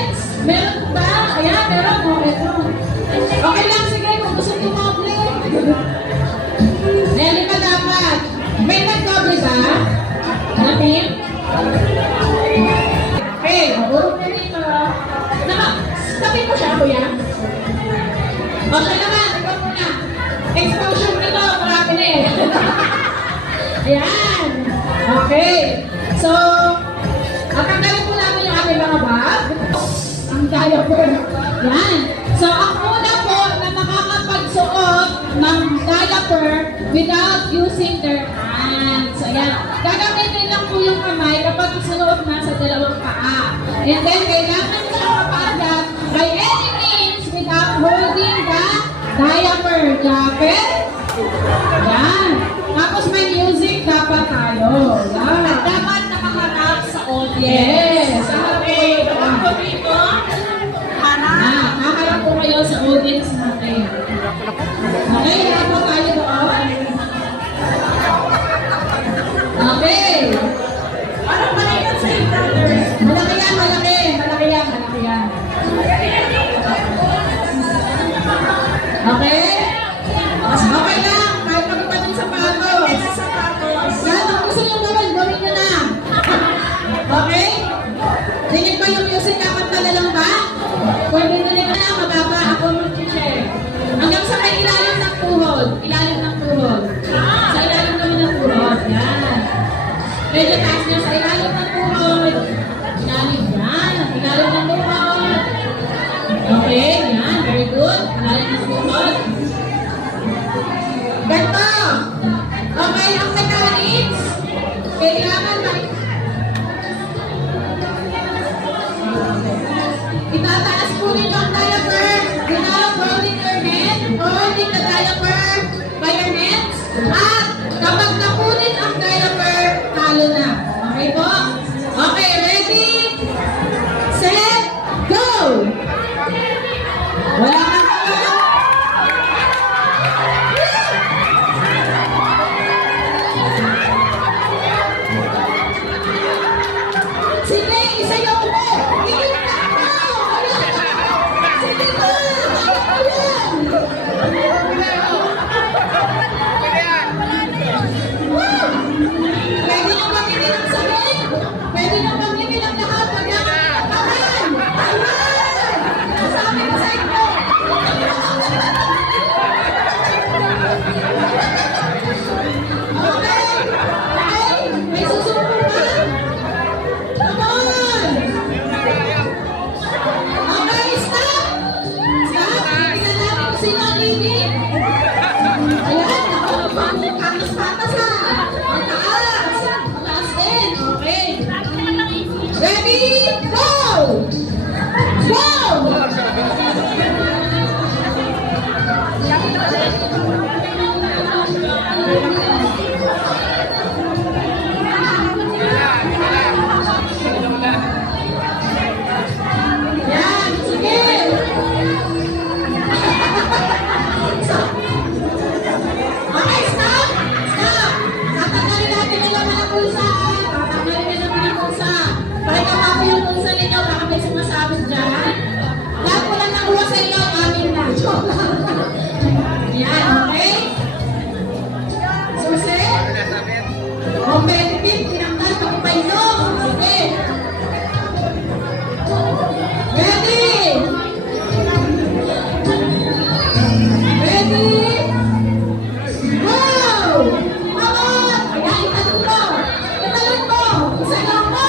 next? Meron ba? Ayan, meron. Ito. Okay lang, sige. Kung gusto nyo mabli. Ayan, di ba dapat? May nagkabli ba? Natin? Okay, magurog na rin tabi mo siya, kuya. O, siya naman. Ikaw muna. Exposure na to. Marami na eh. Ayan. Okay. So, tanggalin po namin yung ating mga bag. Ang kaya po. Yan. So, ang una po na makakapagsuot ng diaper without using their hands. Ayan. Gagamitin lang po yung kamay kapag suot na sa dalawang paa. And then, kailangan siya mapagat by any means without holding the diaper. Jacket. Yan. Tapos may music dapat tayo. Yan. Dapat nakaharap sa audience. Yes. Okay. Dapat po dito. Harap. Kaharap po kayo sa audience natin. Okay, harap po tayo doon. Okay. Parang malayan sa brothers. Malaki yan, malaki. Malaki yan, malaki yan. Okay? Okay lang. Kahit magpapad ng sapatos. Kahit ang gusto nyo gawin, gawin nyo na. Okay? Dinig ba yung music? Kakanta na lang ba? Pwede dinig na lang. Mababa. Ako mag-share. Hanggang sa may ilalim ng tuhod. Ilalim ng tuhod. Sa ilalim naman ng tuhod. Yan. Medyo taas nyo sa ilalim ng tuhod. Ilalim yan. Ilalim ng tuhod. Okay. Yan. Very good. Ilalim ng tuhod. Ganto. Okay. Ang mechanics. Kailangan itataas po rin yung diaper without holding your head, holding the diaper by your hands. At kapag napunit ang diaper, talo na. Okay po? Okay, ready? Set, go! Wala kang kaya. Sige, isayaw mo! Tingin na ako! Sige na! Pwede nyo pamilin ang sabi? Pwede nyo pamilin ang lahat? Ayan! Ayan! Sabi ko sa inyo! Okay! Okay! May susuko ba? Come on! Okay, stop! Stop! Tingnan natin kung sino ang leading. Ayan, ako, patas-patas ha. Ang taas. Ang taas din. Okay. Ready? Go! Go! Yan, sige! Okay, stop! Stop! Tatanggalin natin yung laman ng pulsa. Tatanggalin yung laman ng pulsa. Pakita pa po yung pulsa ninyo. Baka may sumasabit dyan. Lahat ko lang nakuha sa inyo. Amin na. Joke lang. Yan, okay? Susi? Okay, repeat. Tinanggal pa ko pa ino. Sige. Ready? Ready? Go! Come on! Ayan, italong mo! Italong mo! Isayaw mo!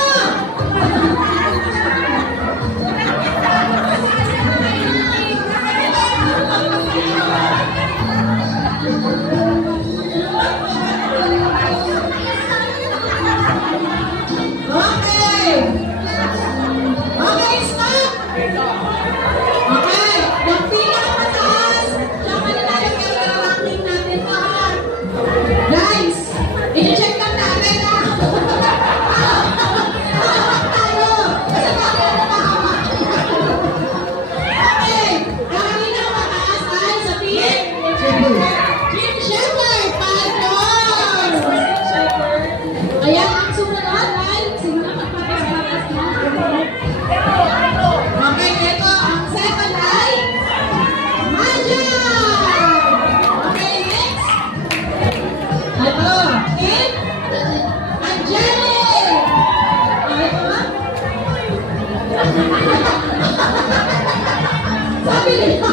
Sabi nila,